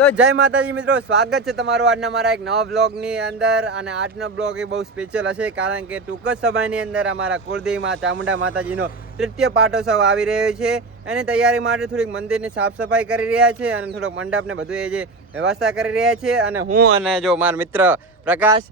તો જય માતાજી મિત્રો, સ્વાગત છે તમારું આજના મારા એક નવા બ્લોગની અંદર. અને આજનો બ્લોગ એ બહુ સ્પેશિયલ હશે, કારણ કે ટૂંક જ સમયની અંદર અમારા કુળદેવી માં ચામુંડા માતાજીનો તૃતીય પાટોત્સવ આવી રહ્યો છે. એની તૈયારી માટે થોડીક મંદિરની સાફ સફાઈ કરી રહ્યા છે અને થોડોક મંડપને બધું એ જે વ્યવસ્થા કરી રહ્યા છે. અને હું અને જો મારો મિત્ર પ્રકાશ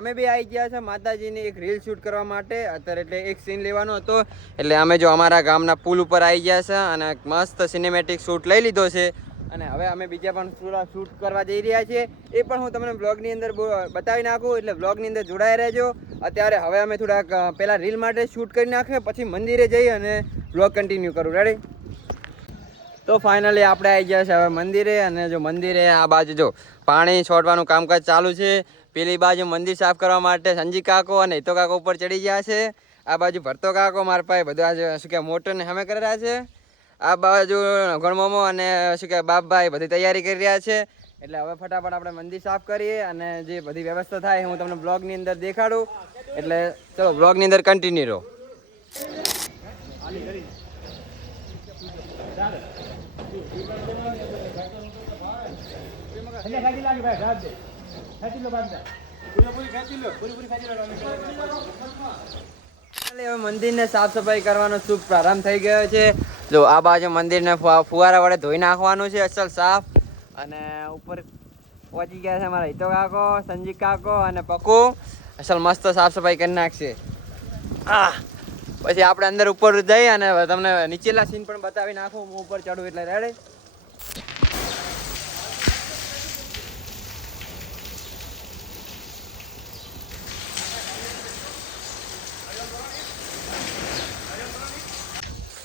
અમે બી આવી ગયા છે માતાજીની એક રીલ શૂટ કરવા માટે અત્યારે. એટલે એક સીન લેવાનો હતો, એટલે અમે જો અમારા ગામના પુલ ઉપર આવી ગયા છે અને મસ્ત સિનેમેટિક શૂટ લઈ લીધો છે. અને હવે અમે બીજા પણ થોડા શૂટ કરવા જઈ રહ્યા છીએ, એ પણ હું તમને બ્લોગની અંદર બતાવી નાખું, એટલે બ્લોગની અંદર જોડાઈ રહેજો. અત્યારે હવે અમે થોડાક પહેલાં રીલ માટે શૂટ કરી નાખીએ, પછી મંદિરે જઈ અને બ્લોગ કન્ટિન્યુ કરું. રેડી? તો ફાઇનલી આપણે આવી ગયા છે હવે મંદિરે. અને જો મંદિરે આ બાજુ જો પાણી છોડવાનું કામકાજ ચાલુ છે. પેલી બાજુ મંદિર સાફ કરવા માટે સંજી કાકો અને હિતો કાકો ઉપર ચડી ગયા છે. આ બાજુ ભરતો કાકો મારા પાસે બધું આજે શું કે મોટરને સામે કરી રહ્યા છે. આ બાજુ ગણમોમો અને શું કે બાપભાઈ બધી તૈયારી કરી રહ્યા છે. એટલે હવે ફટાફટ આપણે મંદિર સાફ કરીએ અને જે બધી વ્યવસ્થા થાય હું તમને બ્લોગની અંદર દેખાડું. એટલે ચલો બ્લોગની અંદર કન્ટિન્યુ રહો. હવે મંદિરને સાફ સફાઈ કરવાનો શુભ પ્રારંભ થઈ ગયો છે. જો આ બાજુ મંદિરને ફુવારા વડે ધોઈ નાખવાનું છે અસલ સાફ. અને ઉપર પહોંચી ગયા છે મારા હિતો કાકો, સંજીક કાકો અને પક્કુ. અસલ મસ્ત સાફ સફાઈ કરી નાખશે. પછી આપણે અંદર ઉપર જઈ અને તમને નીચેલા સીન પણ બતાવી નાખું. હું ઉપર ચડું એટલે રેડી.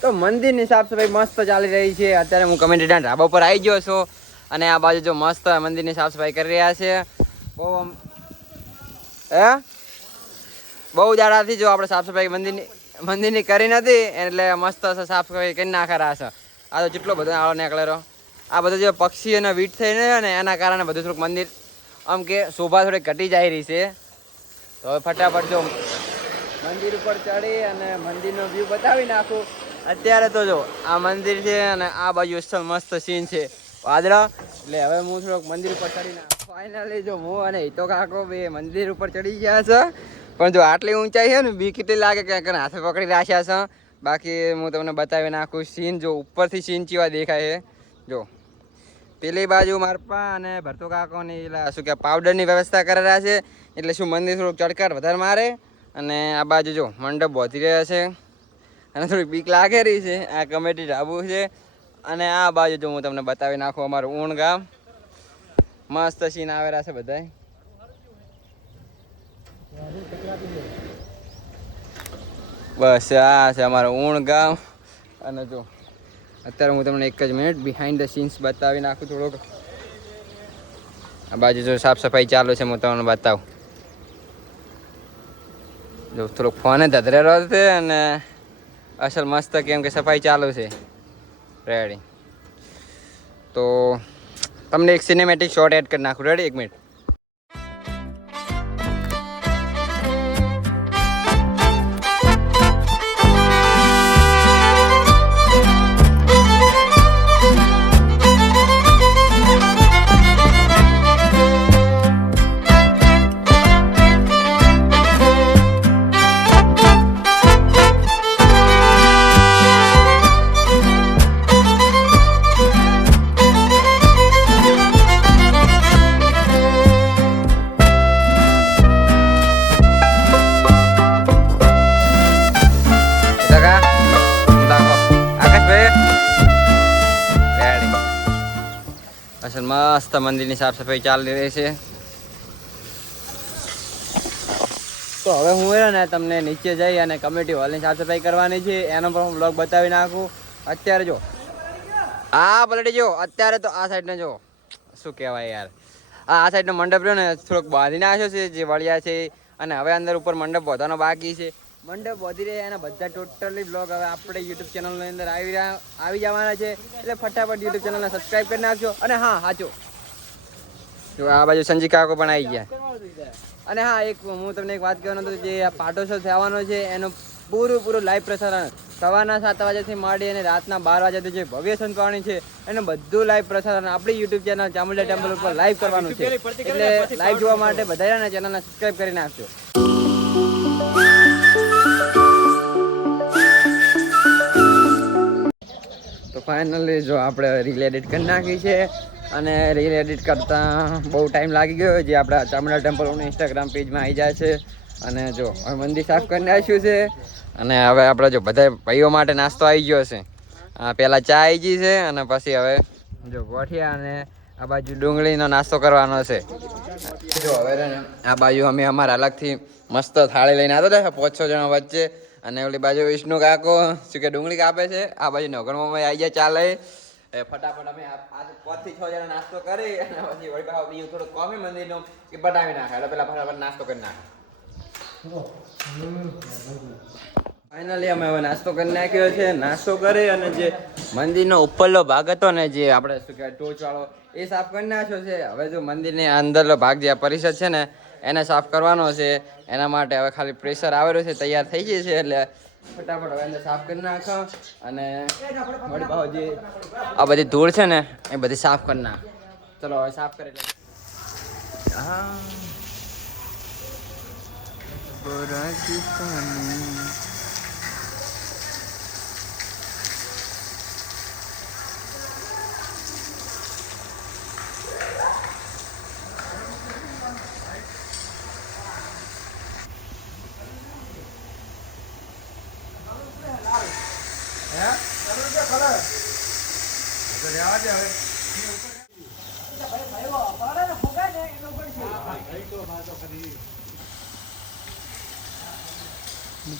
તો મંદિરની સાફ સફાઈ મસ્ત ચાલી રહી છે. અત્યારે હું કમેન્ટેટર ઢાબા ઉપર આવી ગયો છું અને આ બાજુ જો મસ્ત મંદિરની સાફ સફાઈ કરી રહ્યા છે. બહુ દાડાથી જો આપણે સાફ સફાઈ મંદિરની કરી નથી, એટલે મસ્ત સાફ સફાઈ કરી નાખા રહ્યા છે. આ તો જેટલો બધો આળો નીકળેલો, આ બધું જે પક્ષી અને વીટ થઈને ને એના કારણે બધું થોડુંક મંદિર આમ કે શોભા થોડી ઘટી જાય રહી છે. તો હવે ફટાફટ જો મંદિર ઉપર ચડી અને મંદિરનો વ્યૂ બતાવી નાખું. અત્યારે તો જો આ મંદિર છે અને આ બાજુ અસલ મસ્ત સીન છે વાદળા. એટલે હવે હું થોડોક મંદિર ઉપર ચડી નાખું. ફાઇનલી જો હું અને હિતો કાકો બે મંદિર ઉપર ચડી ગયા છે. પણ જો આટલી ઊંચાઈ છે ને બી કેટલી લાગે કે હાથે પકડી રાખ્યા છે. બાકી હું તમને બતાવી નાખું સીન. જો ઉપરથી સીન કેવા દેખાય છે. જો પેલી બાજુ મારપા અને ભરતો કાકોની શું કે પાવડરની વ્યવસ્થા કરી રહ્યા છે, એટલે શું મંદિર થોડુંક ચડકાટ વધારે મારે. અને આ બાજુ જો મંડપ વધી રહ્યા છે અને થોડીક બીક લાગે રહી છે. આ કમેટી ઢાબુ છે. અને આ બાજુ જો હું તમને બતાવી નાખું અમારું ઊણ ગામ. મસ્ત સીન આવેલા છે બધા. બસ આ છે અમારું ઊણ ગામ. અને જો અત્યારે હું તમને એક જ મિનિટ બિહાઇન્ડ ધ સીન્સ બતાવી નાખું થોડુંક. આ બાજુ જો સાફ સફાઈ ચાલુ છે, હું તમને બતાવું. જો થોડોક ફોને ધધરેલો છે અને અસલ મસ્ત કેમ કે સફાઈ ચાલુ છે. રેડી? તો તમને એક સિનેમેટિક શોટ એડ કરી નાખું. રેડી? એક મિનિટ. મસ્ત મંદિરની સાફ સફાઈ ચાલી રહી છે. તો હવે હું ને તમને નીચે જઈ અને કમ્યુનિટી હોલની સાફ સફાઈ કરવાની છે, એનો પણ હું બ્લોગ બતાવી નાખું. અત્યારે જો આ પલટી જો, અત્યારે તો આ સાઈડને જો શું કહેવાય યાર, આ સાઈડનો મંડપ રહ્યો ને થોડોક બાંધી નાખ્યો છે જે વળ્યા છે. અને હવે અંદર ઉપર મંડપ વધવાનો બાકી છે. મંડપ વધી રહ્યા એના બધા ટોટલી બ્લોગ હવે આપણે યુટ્યુબ ચેનલની અંદર આવી જવાના છે. એટલે ફટાફટ યુટ્યુબ ચેનલને સબસ્ક્રાઈબ કરી નાખજો. અને હા સાચો જો આ બાજુ સંજી કાકો પણ આવી ગયા. અને હા, એક હું તમને એક વાત કહેવાનો હતો, જે આ પાટોત્સવ થવાનો છે એનો પૂરું લાઈવ પ્રસારણ સવારના 7 વાગ્યાથી માંડી અને રાતના 12 વાગ્યા સુધી જે ભવ્ય સંતવાણી છે એનું બધું લાઈવ પ્રસારણ આપણી યુટ્યુબ ચેનલ ચામુંડા ટેમ્પલ ઉપર લાઈવ કરવાનું છે. એટલે લાઈવ જોવા માટે બધાને ચેનલને સબસ્ક્રાઈબ કરી નાખજો. તો ફાઇનલી જો આપણે રીલ એડિટ કરી નાખી છે અને રીલ એડિટ કરતાં બહુ ટાઈમ લાગી ગયો જે આપણા ચામુંડા ટેમ્પલનું ઇન્સ્ટાગ્રામ પેજમાં આવી જાય છે. અને જો હવે મંદિર સાફ કરી નાખ્યું છે અને હવે આપણે જો બધા ભાઈઓ માટે નાસ્તો આવી ગયો છે. પહેલાં ચા આવી ગઈ છે અને પછી હવે જો ગોઠિયા અને આ બાજુ ડુંગળીનો નાસ્તો કરવાનો છે. જો હવે આ બાજુ અમે અમારા અલગથી મસ્ત થાળી લઈને આવતા હતા 5-6 જણા વચ્ચે અને ઓલી બાજુ વિષ્ણુ કાકો શું કે ડુંગળી કાપે છે. આ બાજુ નગરમાં આવી જાય ચાલે ફટાફટ અમે 5 થી 6 જણા નાસ્તો કરી અને પછી વળી પાછું બીજું થોડું કોફી મંદિરનું કે પટાવી નાખે એટલે પેલા ફટાફટ નાસ્તો કરી નાખે. ફાઇનલી અમે હવે નાસ્તો કરી નાખ્યો છે. નાસ્તો કરી અને જે મંદિરનો ઉપરનો ભાગ હતો ને જે આપણે શું કહેવાય ટોચ વાળો એ સાફ કરી નાખ્યો છે. હવે જો મંદિરની અંદરનો ભાગ જે પરિસર છે ને એને સાફ કરવાનો છે. એના માટે હવે ખાલી પ્રેશર આવેલું છે તૈયાર થઈ ગઈ છે એટલે ફટાફટ હવે અંદર સાફ કરી નાખો અને જે આ બધી ધૂળ છે ને એ બધી સાફ કરી નાખ. ચલો હવે સાફ કરી લે. હા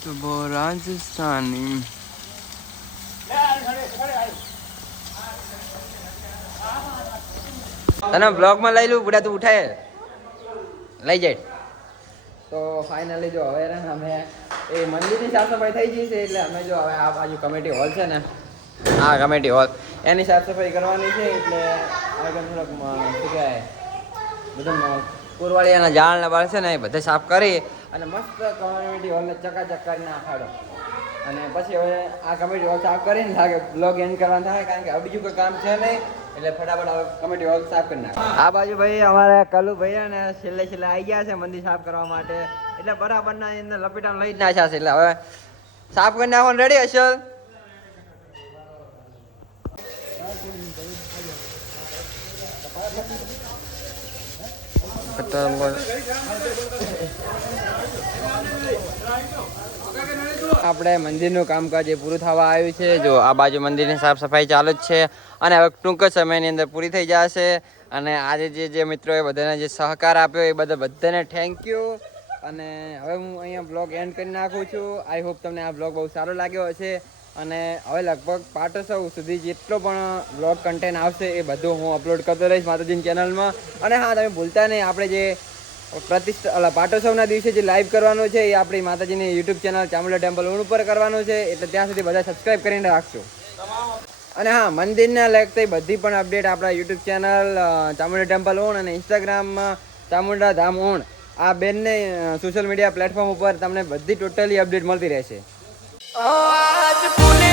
तो वो राजस्थानी તને બ્લોગમાં લઈ લઉં બુડા તું ઉઠાય લઈ જાય. તો ફાઇનલી જો હવે અમે એ મંદિરની સાફ સફાઈ થઈ ગઈ છે એટલે અમે જો હવે આ બાજુ કમિટી હોલ છે ને આ કમિટી હોલ એની સાફ સફાઈ કરવાની છે. એટલે આગળ થોડોક શું કહેવાય બધું પુરવાળિયાના ઝાડ ને બાળ છે ને એ બધે સાફ કરી અને મસ્ત કમ્યુનિટી હોલને ચકાચક કરી નાખાડો અને પછી હવે આ કમ્યુનિટી હોલ સાફ કરીને લાગે બ્લોગ એન્ડ કરવાનું થાય કારણ કે હવે બીજું કોઈ કામ છે નહીં એટલે ફટાફટ હવે કમ્યુનિટી હોલ સાફ કરી નાખે. આ બાજુ ભાઈ અમારે કલુ ભાઈ અને છેલ્લે આવી ગયા છે મંદિર સાફ કરવા માટે એટલે બરાબરના અંદર લપેટાને લઈ જ નાખ્યા છે એટલે હવે સાફ કરી નાખવાનું રેડી હશે. આપણે મંદિરનું કામકાજ એ પૂરું થવા આવ્યું છે. જો આ બાજુ મંદિરની સાફ સફાઈ ચાલુ જ છે અને હવે ટૂંક જ સમયની અંદર પૂરી થઈ જશે. અને આજે જે મિત્રોએ બધાને જે સહકાર આપ્યો એ બધાને થેન્ક યુ. અને હવે હું અહીંયા બ્લોગ એન્ડ કરી નાખું છું. આઈ હોપ તમને આ બ્લોગ બહુ સારો લાગ્યો હશે અને હવે લગભગ પાટોત્સવ સુધી જેટલો પણ બ્લોગ કન્ટેન્ટ આવશે એ બધું હું અપલોડ કરતો રહીશ માતાજીની ચેનલમાં. અને હા તમે ભૂલતા નહીં આપણે જે પાટોત્સવના દિવસે જે લાઈવ કરવાનું છે એ આપણી માતાજીની યુટ્યુબ ચેનલ ચામુંડા ટેમ્પલ ઉપર કરવાનું છે એટલે ત્યાં સુધી બધા સબસ્ક્રાઈબ કરીને રાખજો. અને હા મંદિરના લગતી બધી પણ અપડેટ આપણા YouTube channel Chamunda temple on અને ઇન્સ્ટાગ્રામમાં ચામુંડા ધામ ઓન આ બેનને સોશિયલ મીડિયા પ્લેટફોર્મ ઉપર તમને બધી ટોટલી અપડેટ મળતી રહેશે. આજ પુણે